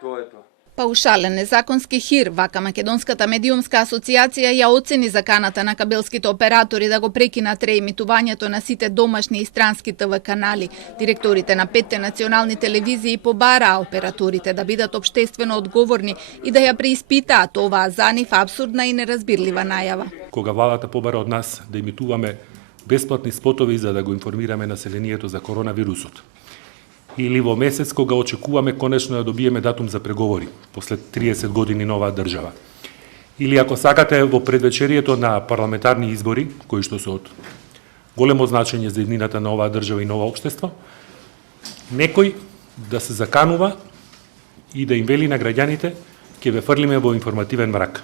Тоа е тоа. Паушален незаконски хир, вака Македонската медиумска асоциација ја оцени заканата на кабелските оператори да го прекинат реемитувањето на сите домашни и странски ТВ канали. Директорите на 5 национални телевизии побараа операторите да бидат општествено одговорни и да ја преиспитаат оваа за нив апсурдна и неразбирлива најава. Кога владата побара од нас да емитуваме бесплатни спотови за да го информираме населението за коронавирусот, или во месец кога очекуваме конечно да добиеме датум за преговори, после 30 години на оваа држава. Или ако сакате во предвечерието на парламентарни избори, кои што се од големо значење за иднината на оваа држава и на оваа општество, некој да се заканува и да им вели на граѓаните ќе ве фрлиме во информативен мрак.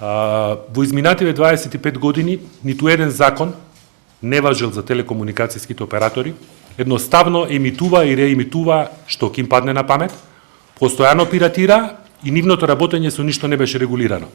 Во изминативе 25 години ниту еден закон не важел за телекомуникацијските оператори, едноставно емитува и реемитува што ќе им падне на памет, постојано пиратира и нивното работење со ништо не беше регулирано.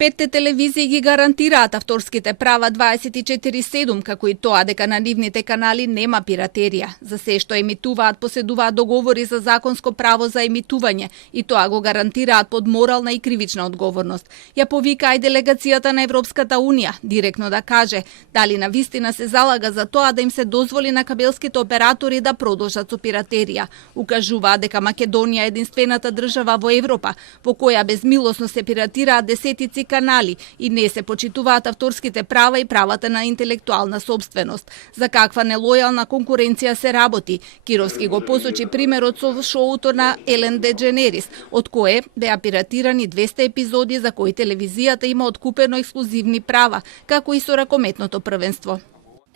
5 телевизии ги гарантираат авторските права 24/7, како и тоа дека на нивните канали нема пиратерија. За се што емитуваат поседуваат договори за законско право за емитување и тоа го гарантираат под морална и кривична одговорност. Ја повика и делегацијата на Европската Унија директно да каже дали навистина се залага за тоа да им се дозволи на кабелските оператори да продолжат со пиратерија. Укажуваа дека Македонија е единствената држава во Европа во која безмилосно се пиратираат десетици канали и не се почитуваат авторските права и правата на интелектуална собственост. За каква нелојална конкуренција се работи? Кировски го посочи примерот со шоуто на Елен Дедженерис, од кое беа пиратирани 200 епизоди за кои телевизијата има откупено ексклузивни права, како и со ракометното првенство.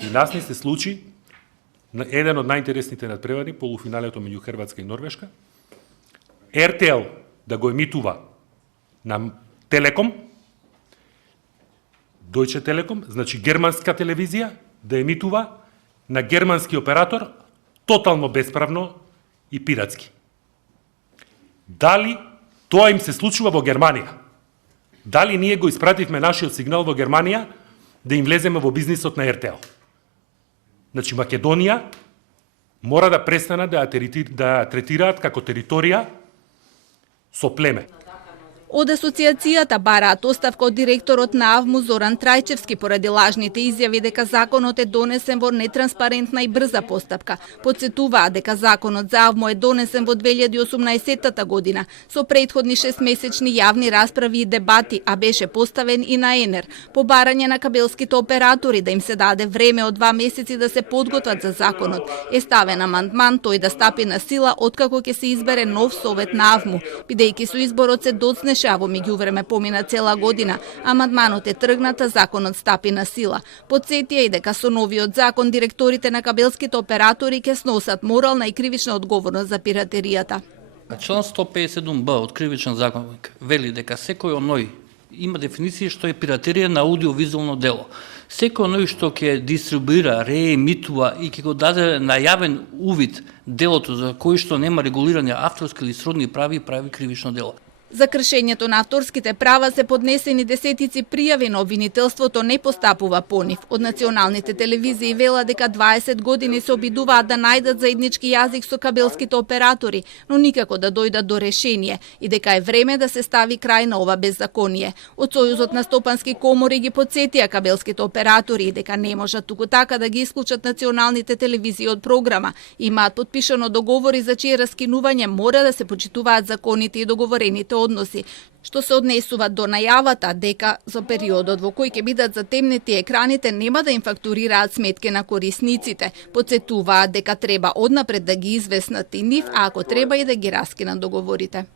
И нас ни се случи на еден од најинтересните надпревари, полуфиналето меѓу Хрватска и Норвешка, РТЛ да го емитува на Телеком, Deutsche Telekom, значи германска телевизија, да емитува на германски оператор тотално бесправно и пиратски. Дали тоа им се случува во Германија? Дали ние го испративме нашиот сигнал во Германија да им влеземе во бизнисот на РТЛ? Значи Македонија мора да престанат да третираат како територија со племе. Од асоциацијата бараат оставка од директорот на АВМУ Зоран Трајчевски поради лажните изјави дека законот е донесен во нетранспарентна и брза постапка. Подсетуваа дека законот за АВМУ е донесен во 2018 година со претходни 6-месечни јавни расправи и дебати, а беше поставен и на ЕНЕР. По барање на кабелските оператори да им се даде време од 2 месеци да се подготват за законот, е ставен амандман тој да стапи на сила откако ќе се избере нов совет на АВМУ, бидејќи со изборот се доцнеше во меѓувреме помина цела година, амандманот е тргнат, а законот стапи на сила. Подсетија и дека со новиот закон директорите на кабелските оператори ќе сносат морална и кривична одговорност за пиратеријата. Член 157б од кривичен законник вели дека секој оној има дефиниција што е пиратерија на аудиовизуелно дело. Секој оној што ќе дистрибуира, реемитува и ќе го даде на јавен увид делото за кој што нема регулирани авторски или сродни прави, прави кривично дело. За кршењето на авторските права се поднесени десетици пријави, но обвинителството не постапува по нив. Од националните телевизии вела дека 20 години се обидуваат да најдат заеднички јазик со кабелските оператори, но никако да дојдат до решение и дека е време да се стави крај на ова беззаконие. Од Сојузот на стопански комори ги подсетија кабелските оператори дека не можат туку така да ги исклучат националните телевизии од програма. Имаат подпишано договори за чие раскинување мора да се почитуваат законите и договорените односи, што се однесуваат до најавата дека за периодот во кој ќе бидат затемнети екраните нема да им фактурираат сметки на корисниците. Подсетуваат дека треба однапред да ги известнат и нив, а ако треба и да ги раскинат договорите.